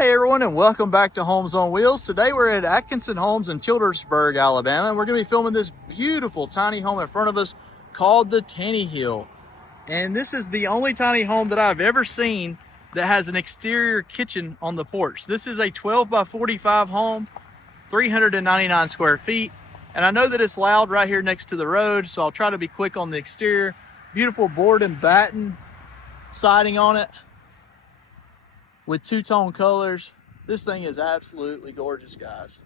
Hey everyone, and welcome back to Homes on Wheels. Today we're at Atkinson Homes in Childersburg, Alabama, and we're going to be filming this beautiful tiny home in front of us called the Tiny Hill. And this is the only tiny home that I've ever seen that has an exterior kitchen on the porch. This is a 12 by 45 home, 399 square feet. And I know that it's loud right here next to the road, so I'll try to be quick on the exterior. Beautiful board and batten siding on it with two-tone colors. This thing is absolutely gorgeous, guys.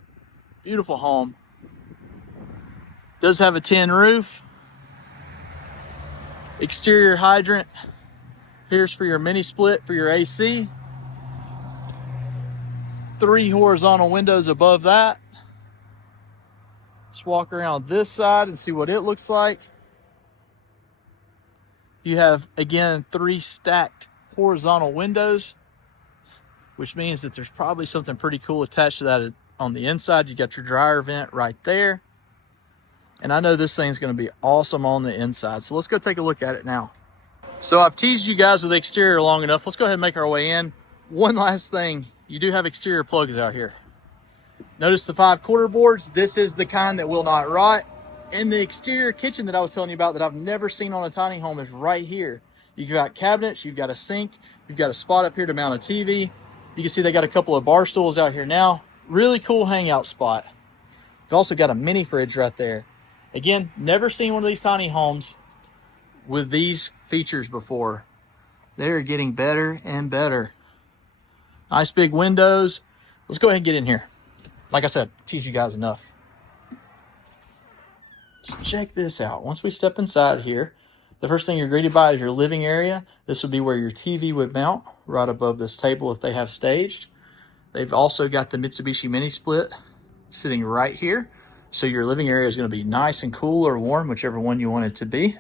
Beautiful home. Does have a tin roof. Exterior hydrant. Here's for your mini split for your AC. 3 horizontal windows above that. Let's walk around this side and see what it looks like. You have, again, 3 stacked horizontal windows, which means that there's probably something pretty cool attached to that on the inside. You got your dryer vent right there. And I know this thing's gonna be awesome on the inside. So let's go take a look at it now. So I've teased you guys with the exterior long enough. Let's go ahead and make our way in. One last thing, you do have exterior plugs out here. Notice the 5/4 boards. This is the kind that will not rot. And the exterior kitchen that I was telling you about that I've never seen on a tiny home is right here. You've got cabinets, you've got a sink, you've got a spot up here to mount a TV. You can see they got a couple of bar stools out here now. Really cool hangout spot. They've also got a mini fridge right there. Again, never seen one of these tiny homes with these features before. They're getting better and better. Nice big windows. Let's go ahead and get in here. Like I said, tease you guys enough. So check this out. Once we step inside here, the first thing you're greeted by is your living area. This would be where your TV would mount, right above this table if they have staged. They've also got the Mitsubishi mini split sitting right here. So your living area is going to be nice and cool or warm, whichever one you want it to be.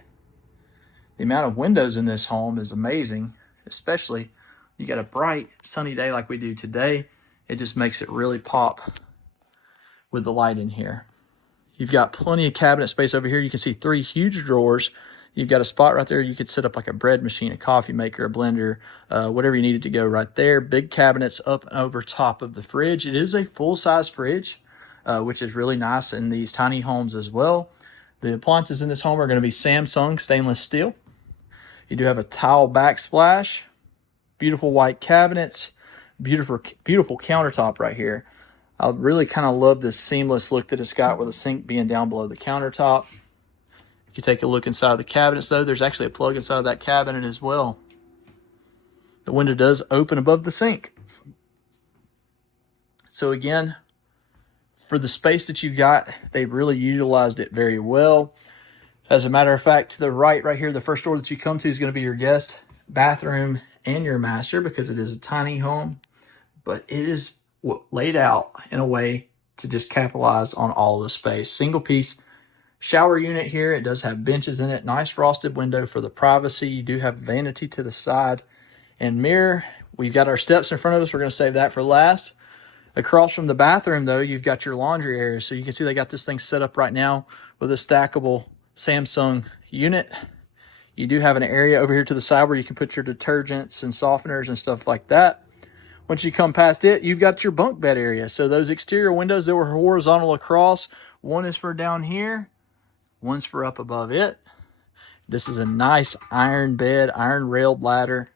The amount of windows in this home is amazing, especially you got a bright sunny day like we do today. It just makes it really pop with the light in here. You've got plenty of cabinet space over here. You can see 3 huge drawers. You've got a spot right there. You could set up like a bread machine, a coffee maker, a blender, whatever you needed to go right there. Big cabinets up and over top of the fridge. It is a full-size fridge, which is really nice in these tiny homes as well. The appliances in this home are going to be Samsung stainless steel. You do have a tile backsplash, beautiful white cabinets, beautiful countertop right here. I really kind of love this seamless look that it's got with the sink being down below the countertop. If you take a look inside of the cabinets though, there's actually a plug inside of that cabinet as well. The window does open above the sink. So again, for the space that you've got, they've really utilized it very well. As a matter of fact, to the right here, the first door that you come to is going to be your guest bathroom and your master, because it is a tiny home, but it is laid out in a way to just capitalize on all the space. Single piece shower unit here. It does have benches in it. Nice frosted window for the privacy. You do have vanity to the side and mirror. We've got our steps in front of us. We're going to save that for last. Across from the bathroom, though, you've got your laundry area. So you can see they got this thing set up right now with a stackable Samsung unit. You do have an area over here to the side where you can put your detergents and softeners and stuff like that. Once you come past it, you've got your bunk bed area. So those exterior windows that were horizontal across, one is for down here, one's for up above it. This is a nice iron bed, iron railed ladder.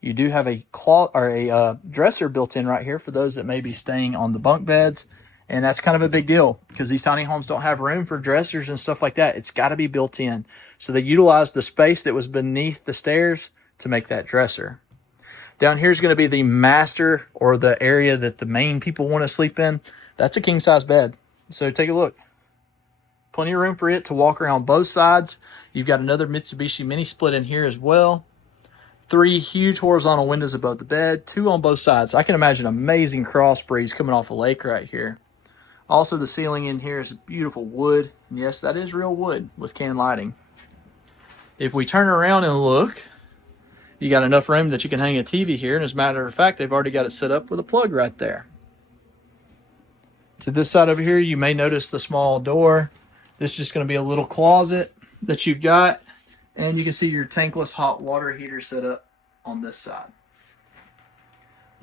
You do have a cloth or a dresser built in right here for those that may be staying on the bunk beds. And that's kind of a big deal because these tiny homes don't have room for dressers and stuff like that. It's got to be built in. So they utilized the space that was beneath the stairs to make that dresser. Down here is going to be the master, or the area that the main people want to sleep in. That's a king size bed. So take a look. Plenty of room for it to walk around both sides. You've got another Mitsubishi mini split in here as well. 3 huge horizontal windows above the bed, 2 on both sides. I can imagine amazing cross breeze coming off a lake right here. Also, the ceiling in here is beautiful wood. And yes, that is real wood with can lighting. If we turn around and look, you got enough room that you can hang a TV here. And as a matter of fact, they've already got it set up with a plug right there. To this side over here, you may notice the small door. This is just going to be a little closet that you've got. And you can see your tankless hot water heater set up on this side.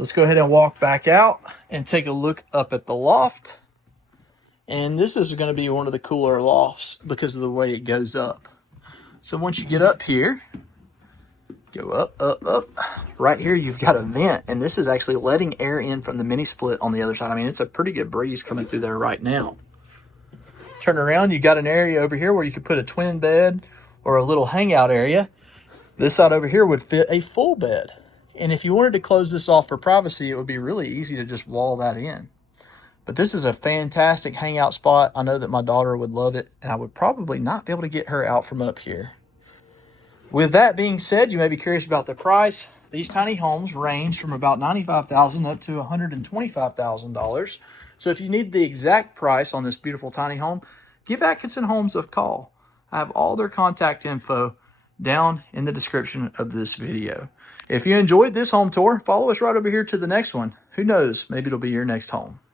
Let's go ahead and walk back out and take a look up at the loft. And this is going to be one of the cooler lofts because of the way it goes up. So once you get up here, go up, up, up. Right here, you've got a vent, and this is actually letting air in from the mini split on the other side. I mean, it's a pretty good breeze coming through there right now. Turn around, you got an area over here where you could put a twin bed or a little hangout area. This side over here would fit a full bed. And if you wanted to close this off for privacy, it would be really easy to just wall that in. But this is a fantastic hangout spot. I know that my daughter would love it, and I would probably not be able to get her out from up here. With that being said, you may be curious about the price. These tiny homes range from about $95,000 up to $125,000. So if you need the exact price on this beautiful tiny home, give Atkinson Homes a call. I have all their contact info down in the description of this video. If you enjoyed this home tour, follow us right over here to the next one. Who knows, maybe it'll be your next home.